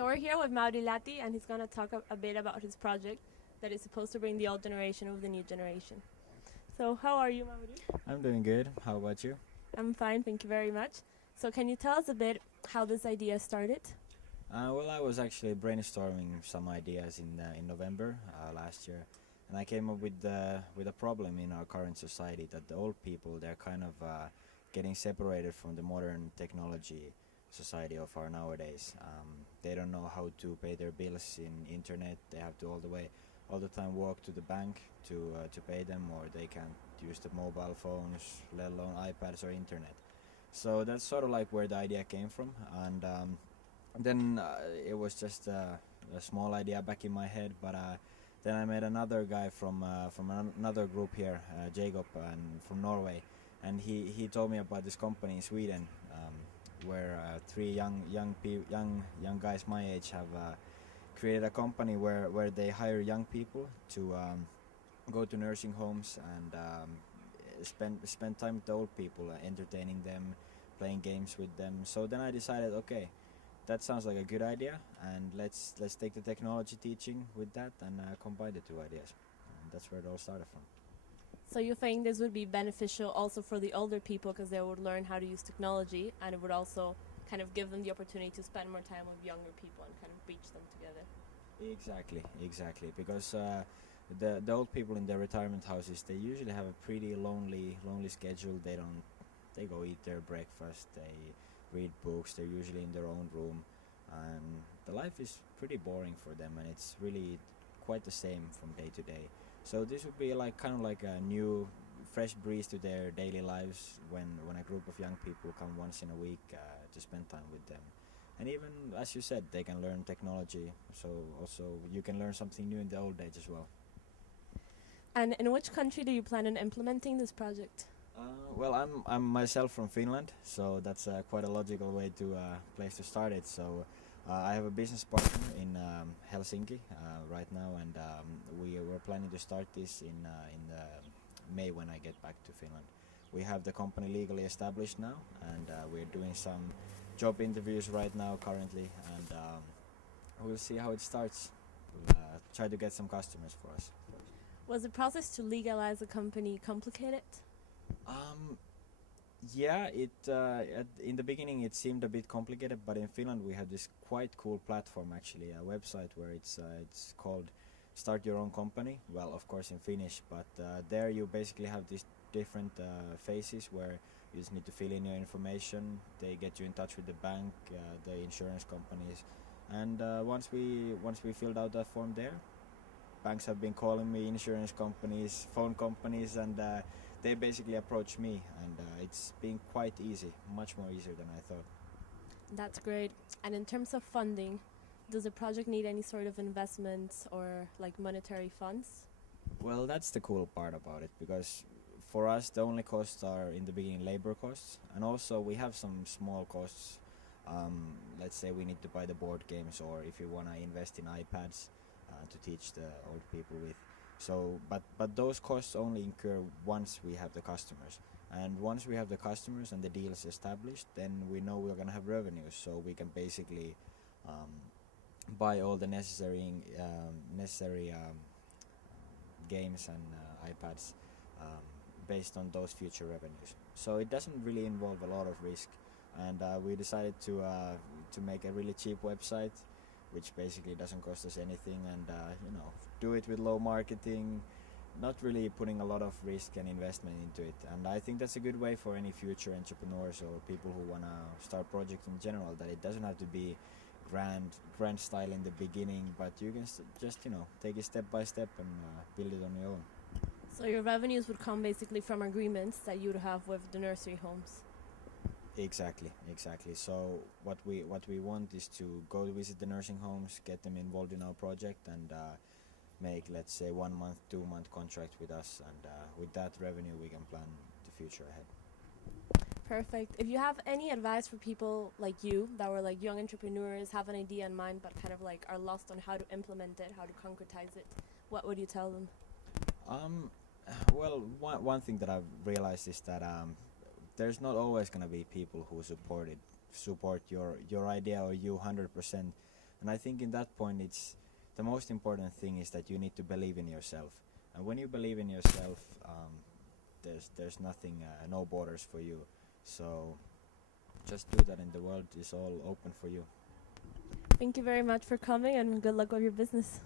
So we're here with Mauri, and he's going to talk a bit about his project that is supposed to bring the old generation with the new generation. So how are you, Mauri? I'm doing good. How about you? I'm fine, thank you very much. So can you tell us a bit how this idea started? Well, I was actually brainstorming some ideas in November last year, and I came up with a problem in our current society that the old people they're kind of getting separated from the modern technology society of our nowadays. They don't know how to pay their bills in internet. They have to all the time walk to the bank to pay them, or they can't use the mobile phones, let alone iPads or internet. So that's sort of like where the idea came from, and then it was just a small idea back in my head, but then I met another guy from another group here, Jacob, and from Norway, and he told me about this company in Sweden, where three young guys my age have created a company where they hire young people to go to nursing homes and spend time with the old people, entertaining them, playing games with them. So then I decided, okay, that sounds like a good idea, and let's take the technology teaching with that and combine the two ideas. And that's where it all started from. So you think this would be beneficial also for the older people because they would learn how to use technology, and it would also kind of give them the opportunity to spend more time with younger people and kind of reach them together? Exactly. Because the old people in their retirement houses, they usually have a pretty lonely schedule. They go eat their breakfast. They read books. They're usually in their own room, and the life is pretty boring for them. And it's really quite the same from day to day. So this would be like kind of like a new, fresh breeze to their daily lives when a group of young people come once in a week to spend time with them. And even as you said, they can learn technology. So also you can learn something new in the old age as well. And in which country do you plan on implementing this project? Well, I'm myself from Finland, so that's quite a logical way to place to start it. So I have a business partner in Helsinki right now, and we were planning to start this in May when I get back to Finland. We have the company legally established now, and we're doing some job interviews right now currently, and we'll see how it starts. We'll try to get some customers for us. Was the process to legalize a company complicated? Um, yeah, in the beginning it seemed a bit complicated, but in Finland we have this quite cool platform, actually, a website where it's called Start Your Own Company. Well, of course in Finnish, but there you basically have these different phases where you just need to fill in your information. They get you in touch with the bank, the insurance companies, and once we filled out that form there, banks have been calling me, insurance companies, phone companies, and they basically approach me, and it's been quite easy, much more easier than I thought. That's great. And in terms of funding, does the project need any sort of investments or like monetary funds? Well, that's the cool part about it, because for us the only costs are in the beginning labor costs, and also we have some small costs. Let's say we need to buy the board games, or if you want to invest in iPads to teach the old people with. So, but those costs only incur once we have the customers. And once we have the customers and the deals established, then we know we're gonna have revenues. So we can basically buy all the necessary games and iPads based on those future revenues. So it doesn't really involve a lot of risk, and we decided to make a really cheap website, which basically doesn't cost us anything, and do it with low marketing, not really putting a lot of risk and investment into it. And I think that's a good way for any future entrepreneurs or people who want to start projects in general, that it doesn't have to be grand style in the beginning, but you can just take it step by step and build it on your own. So your revenues would come basically from agreements that you'd have with the nursery homes. Exactly. So what we want is to go visit the nursing homes, get them involved in our project, and make, let's say, 1 month, 2 month contract with us, and with that revenue we can plan the future ahead. Perfect. If you have any advice for people like you that were like young entrepreneurs, have an idea in mind but kind of like are lost on how to implement it, how to concretize it, what would you tell them? Well, one thing that I've realized is that there's not always going to be people who support your idea or you 100%, And I think in that point, it's the most important thing is that you need to believe in yourself. And when you believe in yourself, there's nothing, no borders for you. So just do that, and the world is all open for you. Thank you very much for coming, and good luck with your business.